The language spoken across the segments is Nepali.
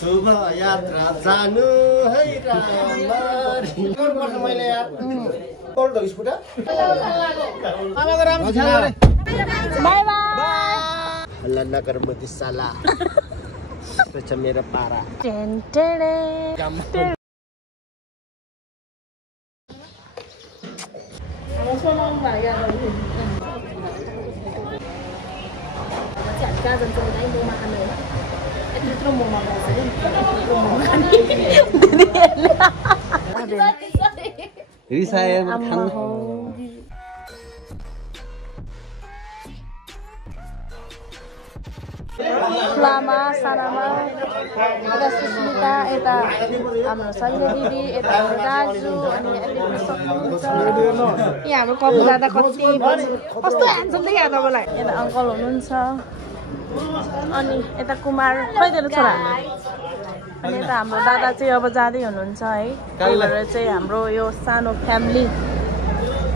शुभ यात्रा जानु है रामरी मैले यार कोल दो स्कुटर आमाको राम छ रे बाइ बाइ हल्ला नगर मती साला त्यसपछि मेरो पारा टेन्टेडे लामा सानामा यता सुस्मिता यता हाम्रो सैन्य दिदी यता हाम्रो दाजु अनि यहाँ हाम्रो कपु दादा कति कस्तो ह्यान्डसम देखियो तपाईँलाई यता अङ्कल हुनुहुन्छ अनि यता कुमार खै तेरो छोरा अनि यता हाम्रो दादा चाहिँ अब जाँदै हुनुहुन्छ है त्यही भएर चाहिँ हाम्रो यो सानो फ्यामिली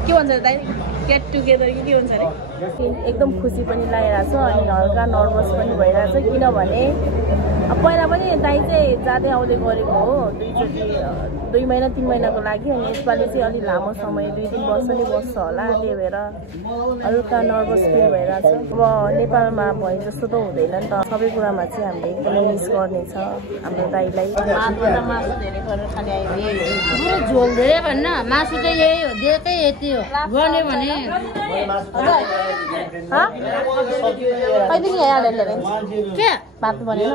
के भन्छ दाइ गेट टुगेदर के भन्छ अरे एकदम खुसी पनि लागिरहेको छ अनि हल्का नर्भस पनि भइरहेको छ किनभने पहिला पनि दाइ चाहिँ जाँदै आउँदै गरेको हो दुईचोटि 2 महिना 3 महिनाको लागि अनि यसपालि चाहिँ अलि लामो समय 2 दिन बस्छ होला त्यही भएर हल्का नर्भस फिल भइरहेको छ अब नेपालमा भए जस्तो त हुँदैन नि त सबै कुरामा चाहिँ हामीले एकदमै मिस गर्नेछ हाम्रो दाइलाई मासु धेरै गरेर खाली आयो पुरो झोल धेरै भन्न मासु चाहिँ यही हो दिएकै यति हो गर्ने भने कहिलेदेखि आइहाल्यो के भात भनेन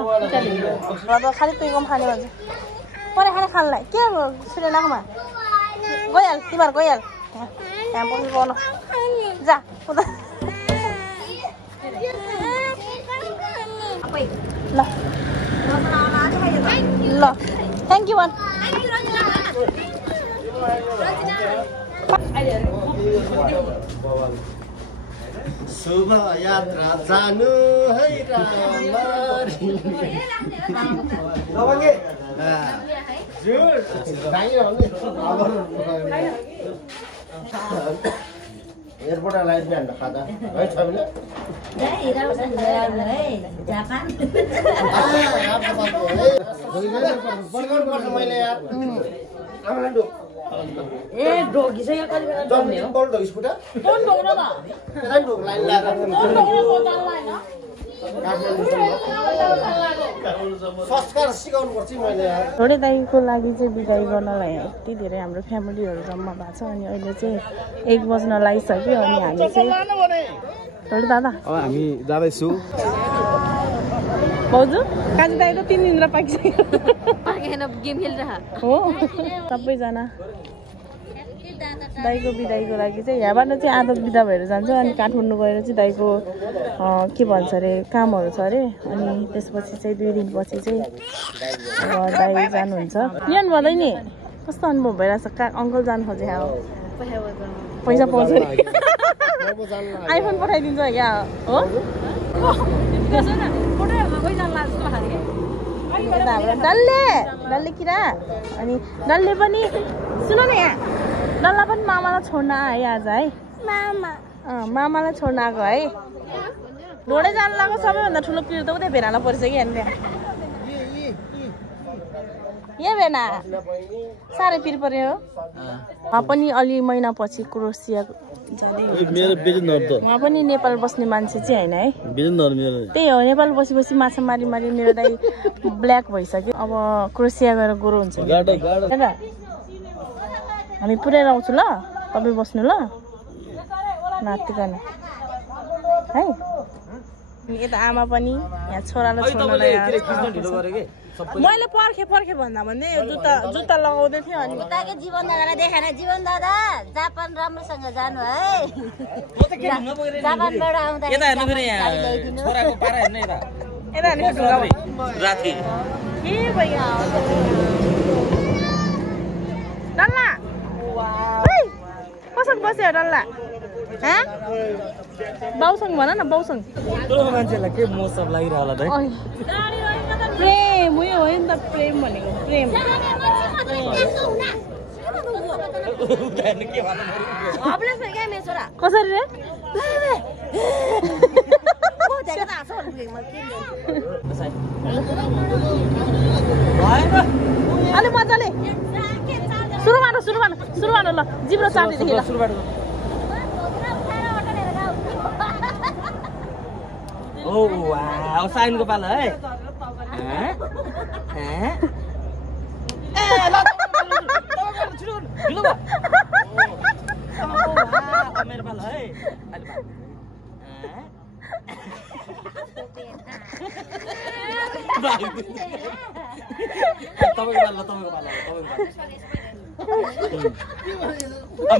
खालि तुइको खाने भन्छ परे खाने खानलाई के सिलेन्डरमा गइहाल तिमीहरू गइहाल त्यहाँ पनि बनाउ जा उता ल ल थ्याङ्क यू वान शुभ यात्रा जानु है रामरी एयरपोर्ट लाइट भी अंडा खाता है छबले नहीं इधर से है जापान आप बताओ मैले यार आमाले ए डोगी चाहिँ कति बेला जाने हो कोल दो स्कुटर कोन डोग न त त्यसलाई डोग लाइन लाग्छ कोन डोग न बोतल लाइन संस्कार सिकाउनु पर्छ मैले यार थोरै दाइको लागि चाहिँ बिदाई गर्नलाई यति धेरै हाम्रो फ्यामिलीहरु जम्मा भएको छ अनि अहिले चाहिँ 1 बज्न लागिसक्यो अनि हामी चाहिँ थोरै दादा अब हामी जाँदै छु बाउजू काजी दाइको 3 दिन र पाकिसक्यो पाकेन गेम खेलिरहा हो सबै जना दाइको बिदाईको लागि चाहिँ यहाँबाट चाहिँ आदत बिदा भएर जान्छ अनि काठमाडौँ गएर चाहिँ दाइको के भन्छ अरे कामहरू छ अरे अनि त्यसपछि चाहिँ 2 दिनपछि चाहिँ दाइ जानुहुन्छ यहाँ भन्दै नि कस्तो अनुभव भइरहेछ अङ्कल जानु खोजे हो पैसा पाउँछ आइफोन पठाइदिन्छ क्या हो हाम्रो डल्ले किरा अनि डल्ले पनि सुन न यहाँ डल्ला पनि मामालाई छोड्न आयो आज है मामालाई छोड्न आएको है ढोडे जानु लाग्यो सबैभन्दा ठुलो पिर त उतै भेनालाई पर्छ कि यहाँ यहाँ भेना साह्रै पिर पर्यो हो पनि अलि महिनापछि क्रोसिया जाँदै उहाँ पनि नेपाल बस्ने मान्छे चाहिँ होइन है त्यही हो नेपाल बसी माछा मारी मेरो दाइ ब्ल्याक भइसक्यो अब क्रोसिया गएर गोरो हुन्छ हामी पुरै आउँछु ल तपाईँ बस्नु ल नातिकन है यता आमा पनि यहाँ छोरालाई छोड्नलाई मैले पर्खे भन्दा भन्दै यो जुत्ता लगाउँदै थिएँ अनि उताको जीवन दादालाई देखाएर जीवन दादा जापान राम्रोसँग जानु है जापानबाट आउँदा यता हेर्नु फेरि यहाँ छोराको पारा हेर्नु यता हेर्नु राति के भयो डल्ला कसरी बस्यो डल्ला बाउसँग भन न बाउसँग मान्छेलाई के मोसब लागिरह होला प्रेम उयो हो नि त प्रेम भनेको प्रेम कसरी रे सुरुवात ल जिब्रो चार्दिदेखि ल सुरुवात ओ वाउ साइनको पालो है मेरो पालो है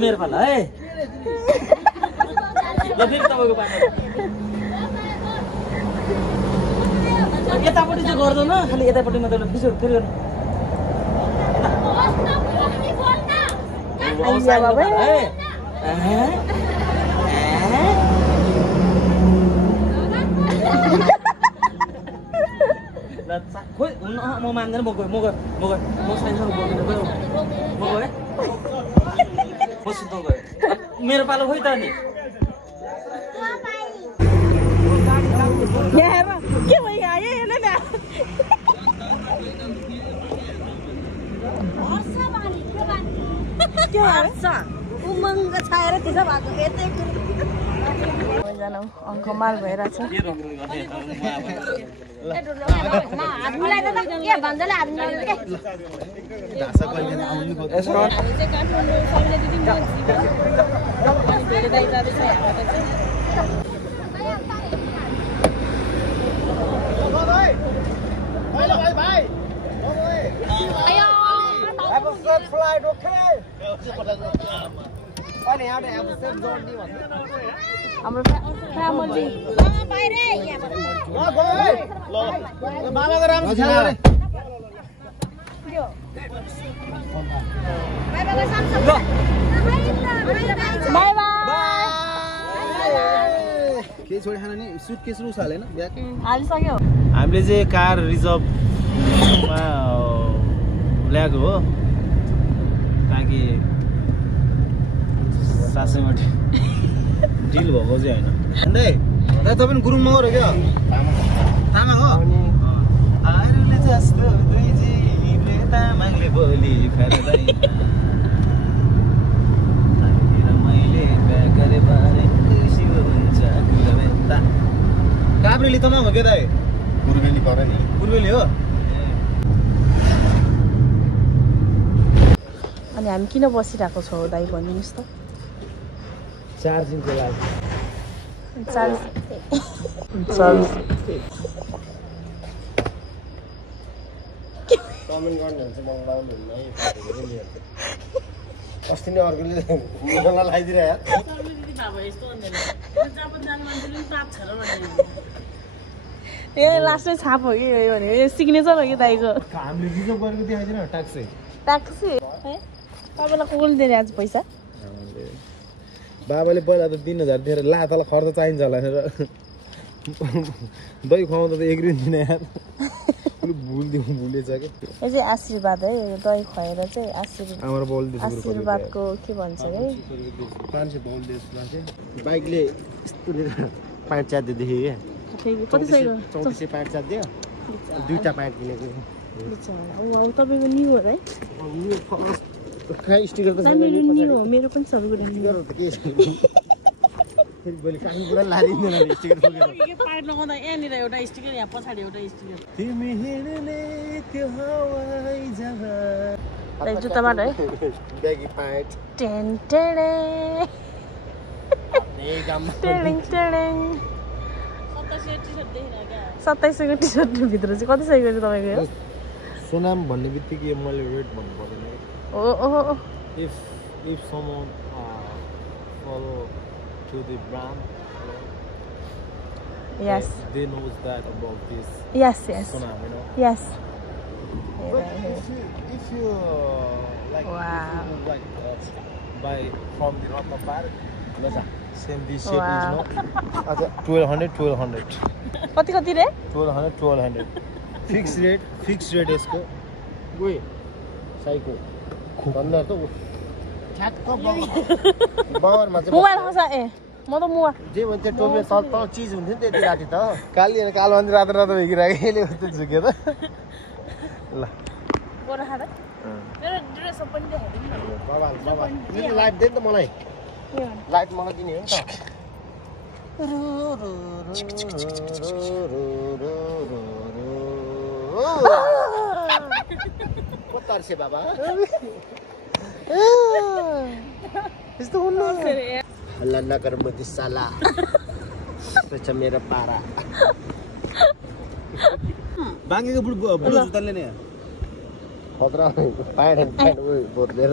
मेरो पालो है ल फेरि तपाईँको पालो यतापट्टि चाहिँ गर्दैन खालि यतापट्टि मात्रै पिछो फेरि गर्नु खोइ म मान्दैन म साइन्ससँग बोल्दैन गयो म गएँ म सुत्नु गएँ मेरो पालो खोइ त नि के भयो आयो हेर्न न उमङ्ग छाएर त्यसो भएको यतै अङ्कमाल भइरहेछ Flight okay. Pani यहाँ पे अब सब जोड़ दी बस. हाम्रो फ्यामिली बाहिर यहाँबाट ल गयो ल बाबाको राम्रो छ रे यो बाबाको सामसा बाइ बाइ के छोडी खान नि सुटकेस रुस हालेन ब्याग हालिसक्यो हामीले चाहिँ कार रिजर्भमा ल्याएको हो ताकि सासैमा डिल भएको चाहिँ होइन अन्दै दाइ तपाईँ पनि गुरुङ मगर हो क्या तामाङ हो आरुले जस्तो दुई जीवले तामाङले बोली फेर्दै मैले बिहा गरे बारे खुसी हुन्छ कुलवेता काभ्रेली तामाङ हो क्या दाइ पूर्वेली करे नि पूर्वेली हो अनि हामी किन बसिरहेको छौँ दाइ भनिदिनुहोस् त चार्जिङको लागि चार्ज कमेन्ट गर्नुहुन्छ मलाई लाउनु हुन्न है अस्ति नै अर्कोले मलाई लगाइदिएर यार ए लास्टै छाप हो कि यो भने यो सिग्नेचर हो कि दाइको हामीले रिजर्भ गरेको देखाइदिन ट्याक्सै ट्याक्सी है तपाईँलाई कसले दिने आज पैसा बाबाले पहिला त 3000 दिएर ला तल खर्च चाहिन्छ होला र दही खुवाउँदा त एक दिन दिन यार भुलेछ के यो चाहिँ आशीर्वाद है यो दही खुवाएर चाहिँ आशीर्वादको के भन्छ है 500 बोल देसमा चाहिँ बाइकले यस्तो पाँच चार दिएदेखि कति सयको 34 पाँच चार दियो दुईटा पाँच किनेको तपाईँको न्यू हो है खै स्टिकर त न्यू हो मेरो पनि सबैको स्टिकर हो त के फेरि भोलि काहीँ पुरा लादिँदैन स्टिकर बोकेर के पार्ट लगाउँदा यहाँनिर एउटा स्टिकर यहाँ पछाडि एउटा स्टिकर तिमी हिँड्ने त्यो हवाई जहाज जुत्ताबाट है ब्यागी प्यान्ट टेन टेडे टेडिङ टेडिङ 2700को टी सर्ट भित्र चाहिँ कति सयको चाहिँ तपाईँको यो सोनाम भन्ने बित्तिकै मैले रेट भन्नु पर्दैन ओहो if someone follow to the brand yes they knows that about this yes Sonam, you know yes but if you like wow if you like buy from the Ratna Park same this shape is no 1200 कति रे 1200 fixed rate यसको गए साइको भन्दा त ठ्याक्क बगरमा चाहिँ मोबाइल खसा ए म त मुवा जे भन्छ टोपी तल चिज हुन्थ्यो नि त्यति राति त काली कालो अन्त रातो रातो भेगिरहेको यसले झुक्यो त ल गोरा हात मेरो ड्रेस पनि देखाइदिनु न बाबा यो लाइट दे त मलाई लाइट मलाई दिने हो नि त कता छ बाबा यस्तो हुनु हल्ला नगर मत साला पेछ मेरो पारा बाङ्गेको बुट जुत्ता लिने खतरा प्यान्ट बोतलेर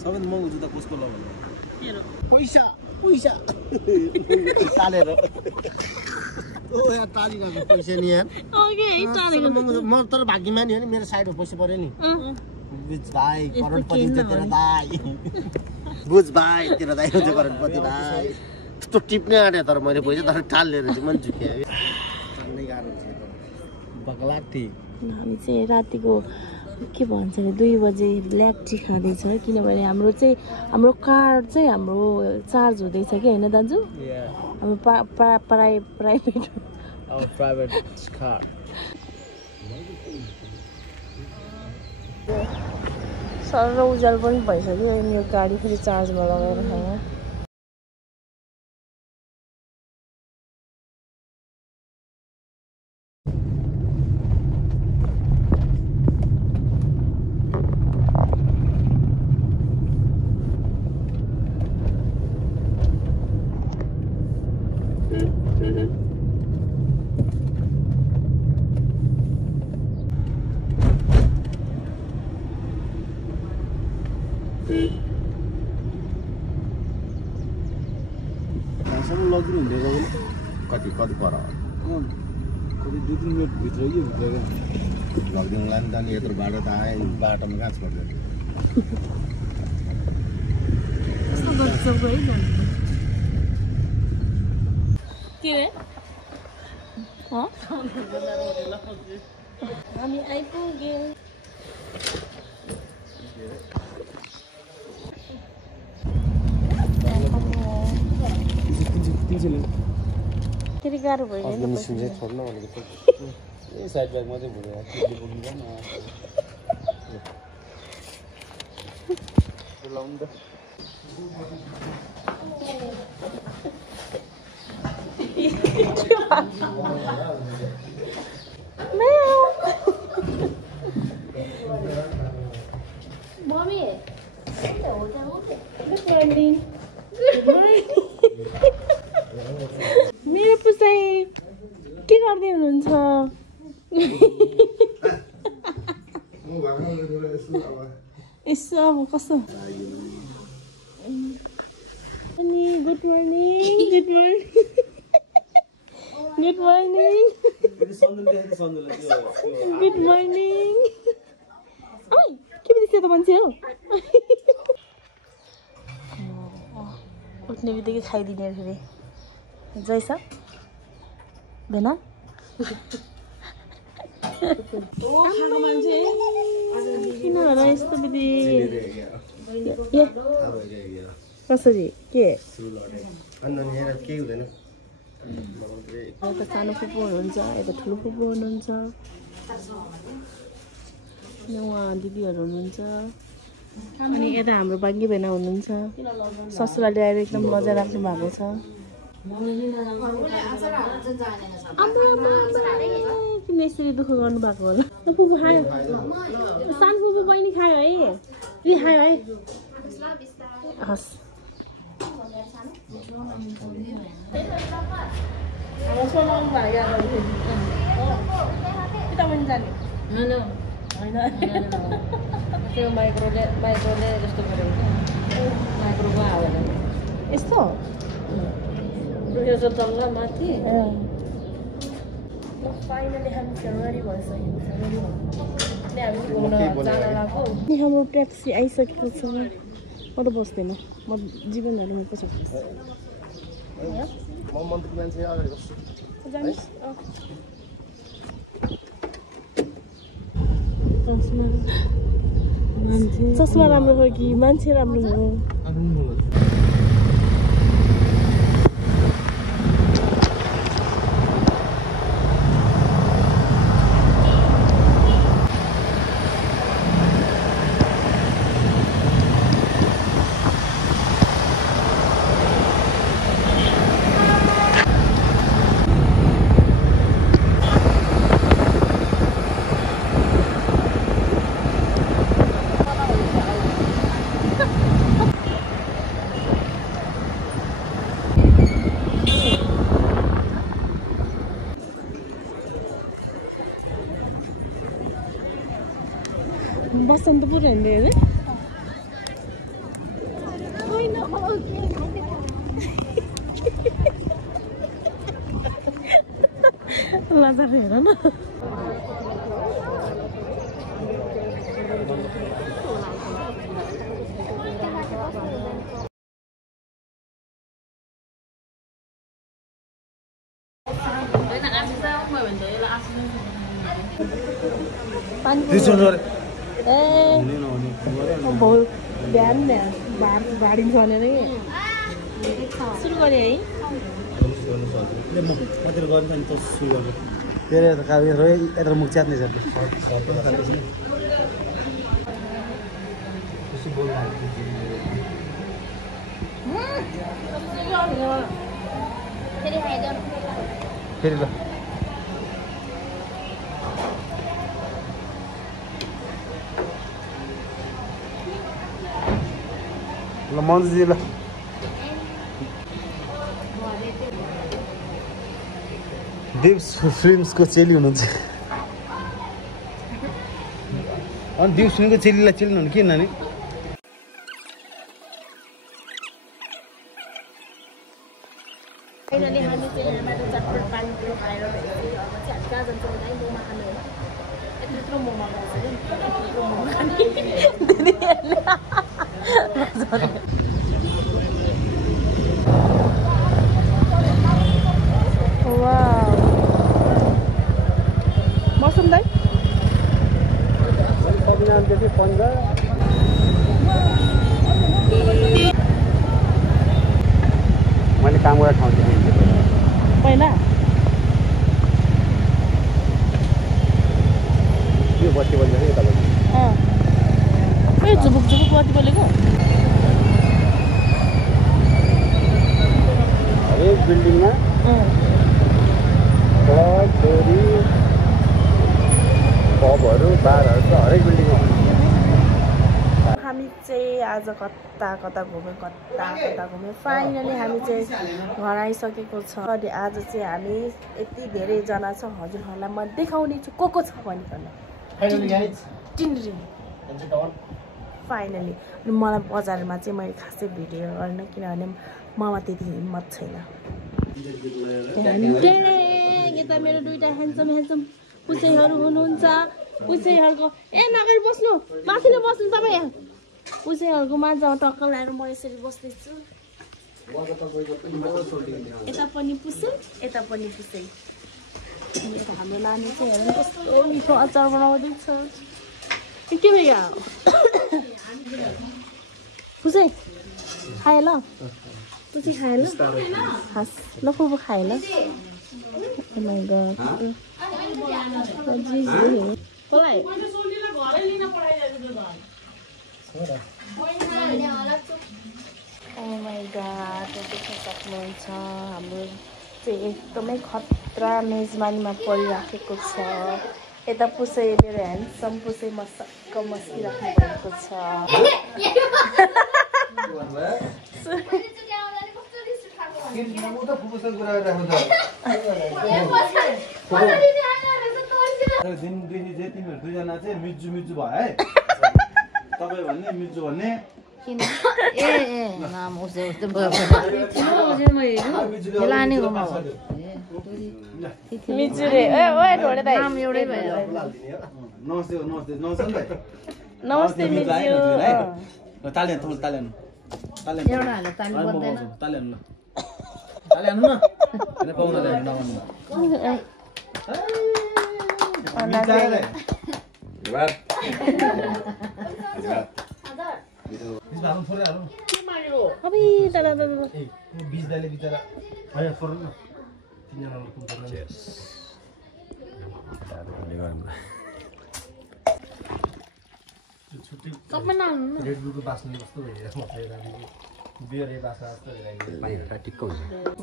सबैभन्दा महँगो जुत्ता कसको लगाउनु पैसा पैसा टालेर ओ यार टालिरहेको पैसा नि यार म तर भाग्यमानी हो नि मेरो साइडमा पैसा पर्यो नि बुझ भाइ करोडपति तेरो दाइ बुझ भाइ तेरो दाइ हुन्छ करोडपति भाइ त्यस्तो टिप्ने आँटे तर मैले पैसा तर टालेर चाहिँ मन झुक्यो टाल्नै गाह्रो हुन्छ बगलाक ठीक हामी चाहिँ रातिको के भन्छ अरे 2 बजे ब्ल्याक टी खाँदैछ किनभने हाम्रो कार चाहिँ हाम्रो चार्ज हुँदैछ कि होइन दाजु हाम्रो प्राइभेट कार सर उज्यालो पनि भइसक्यो यो गाडी फेरि चार्जमा लगाएर खाएँ लग्नु हुँदैन कति कति पर कति 2-3 मिनट भित्र लगिदिउँला नि त नि यत्रो बाटो त आए बाटोमा कहाँ छोड्दैन हामी आइपुग्यौँ फेरि गाह्रो भयो छोड्न भनेको यही साइड ब्याग मात्रै Mommy. मेरो पुसाइ के गर्दै हुनुहुन्छ यसो अब कस्तो अनि गुड मर्निङ गुड मर्निङ ओइ के बित्थ्यो त मान्छे हो उठ्ने बित्तिकै खाइदिने फेरि जैसा बेना खाएको मान्छे किन होला यस्तो दिदी कसरी के यता सानो फुपू हुनुहुन्छ यता ठुलो फुपू हुनुहुन्छ उहाँ दिदीहरू हुनुहुन्छ अनि यता हाम्रो बाङ्गी भेना हुनुहुन्छ ससुराले आएर एकदम मजा राख्नु भएको छ किन यसरी दुःख गर्नु भएको होला फुपू खायो सानो फुपू बहिनी खायो है के खायो है हस् त्यो माइक्रोले जस्तो गऱ्यो माइक्रोको हालेर यस्तो यो चाहिँ तल्ल माथि फाइनली हामी फेब्रुअरी भइसकेको छ अनि हामी घुम्न जान लाग्यो अनि हाम्रो ट्याक्सी आइसकेको छ म त बस्दैन म जीवनभरि म पछि बस्छु चस्मा राम्रो हो कि मान्छे राम्रो हो बसन्तपुर हिँड्दै अरे लाजा हेर न बिहान भाडिन्छ भनेर सुरु गरेँ है यत्र मुख च्यात्ने छ फेरि ल ल मन्जुजी ल दिप फिल्मसको चेली हुनुहुन्छ अनि दिप फिल्मको चेलीलाई चेली हुनु के नानी फाइनली हामी चाहिँ यहाँबाट चटपट पानीपुरी खाएर भइसक्यो अब चाहिँ हामी कहाँ जान्छौँ है मोमो खानु होइन यत्रो मोमो खान्छ नि यत्रो मोमो खाने मौसम दाइ मैले काम गरेर ठाउँ पहिला यो बत्ती बल्छ यता बल्छ ए झुबुक झुबुक बत्ती बोलेको हरेक बिल्डिङमा छोरी पबहरू बारहरू त हरेक बिल्डिङमा हामी चाहिँ आज कता कता घुम्यौँ फाइनली हामी चाहिँ घर आइसकेको छ अनि आज चाहिँ हामी यति धेरैजना छ हजुरहरूलाई म देखाउने छु को छ भनिकन फाइनली अनि मलाई बजारमा चाहिँ मैले खासै भिडियो गर्न किनभने ममा त्यति हिम्मत छैन यता मेरो दुईटा ह्यान्डसम पुसैहरू हुनुहुन्छ पुसैहरूको ए नगरी बस्नु माथिले बस्नु तपाईँ यहाँ पुसैहरूको माझमा टक्क लगाएर म यसरी बस्दैछु यता पनि पुसै यता पनि पुसै हाम्रो नानी चाहिँ हेर्नु कस्तो मिठो अचार बनाउँदैछ के भइया पुसै खाए ल तँ चाहिँ खाए ल खास ल फुपू खाए ल कसलाई Oh my god, देख्न सक्नुहुन्छ हाम्रो चाहिँ एकदमै खतरा मेजबानीमा परिराखेको छ यता पुसै मेरो ह्यान्डसम पुसै मसक्क मस्किराख्नु भएको छ दुईजना चाहिँ मिजु मिजु भयो है तपाईँ भन्ने मिजु भन्ने नाम उस्तै भयो मिजु रे ओए ढोडे दाइ नाम एउटै भयो नमस्ते नमस्ते नमस्ते भाइ नमस्ते मिजु तालियन तालियन तालियन एउटा हाले ताली बन्दैन तालियन ल तालियन न हैन पाउन जाने नभन्नु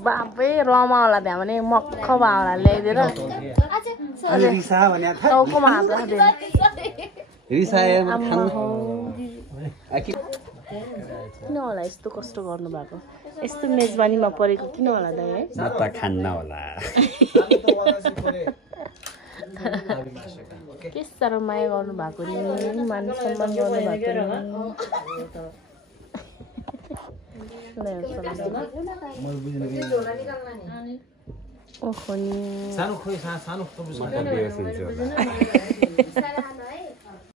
बापै रमा होला त्यहाँ भने मक्ख भाउला ल्याइदिएर टाउकोमा हात राख्दैन किन होला यस्तो कष्ट गर्नु भएको यस्तो मेजबानीमा परेको किन होला दाइ है खान्न होला के साह्रो माया गर्नु भएको नि मान सम्मान गर्नु भएको नि ओहो नि सानो खोइ सानो